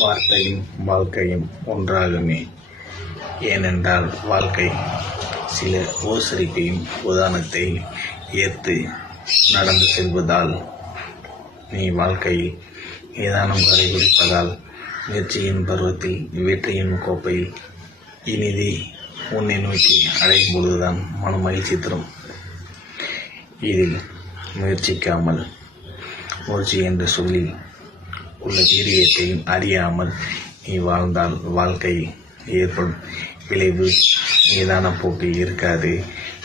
வார்த்தையும் வாழ்க்கையும் ஒன்றாகுமே. ஏனென்றால் வாழ்க்கை சில உபசரிப்பையும் உதாரணத்தை ஏற்று நடந்து செல்வதால், நீ வாழ்க்கையில் ஏதானும் கடைபிடிப்பதால் முயற்சியின் பருவத்தில் வெற்றியின் கோப்பை இனிதி உன்னை நோக்கி அடையும் பொழுதுதான் மன மகிழ்ச்சி தரும். இதில் முயற்சிக்காமல் முயற்சி என்று சொல்லி உள்ள வீரியத்தையும் அறியாமல் நீ வாழ்ந்தால் வாழ்க்கையில் ஏற்படும் விளைவு நீதான போக்கில் இருக்காது,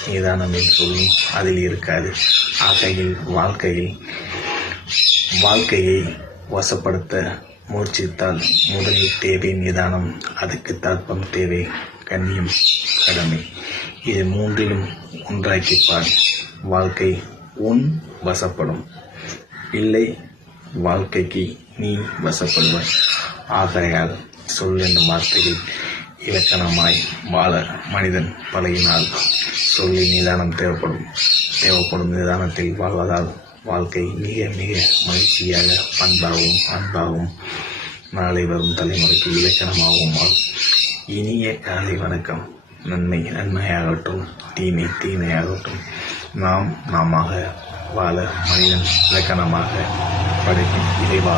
நீதானம் என்று சொல்லும் அதில் இருக்காது. ஆகையில் வாழ்க்கையை வசப்படுத்த முயற்சித்தால் முதலில் தேவை நிதானம், அதுக்கு தர்ப்பம் தேவை, கண்ணியம், கடமை. இது மூன்றிலும் ஒன்றாக்கிப்பார். வாழ்க்கை உன் வசப்படும், இல்லை வாழ்க்கைக்கு நீ வசப்படுவாய். ஆகையால் சொல் என்னும் வார்த்தையில் இலக்கணமாய் வாழ மனிதன் பழகினால் சொல்லி நிதானம் தேவைப்படும் நிதானத்தில் வாழ்வதால் வாழ்க்கை மிக மிக மகிழ்ச்சியாக, பண்பாகவும் அன்பாகவும் நாளை வரும் தலைமுறைக்கு இலக்கணமாகவும் ஆகும். இனிய காலை வணக்கம். நன்மை நன்மையாகட்டும், தீமை தீமையாகட்டும். நாமாக வாழ மனிதன் இலக்கணமாக படைக்கும் இறைவா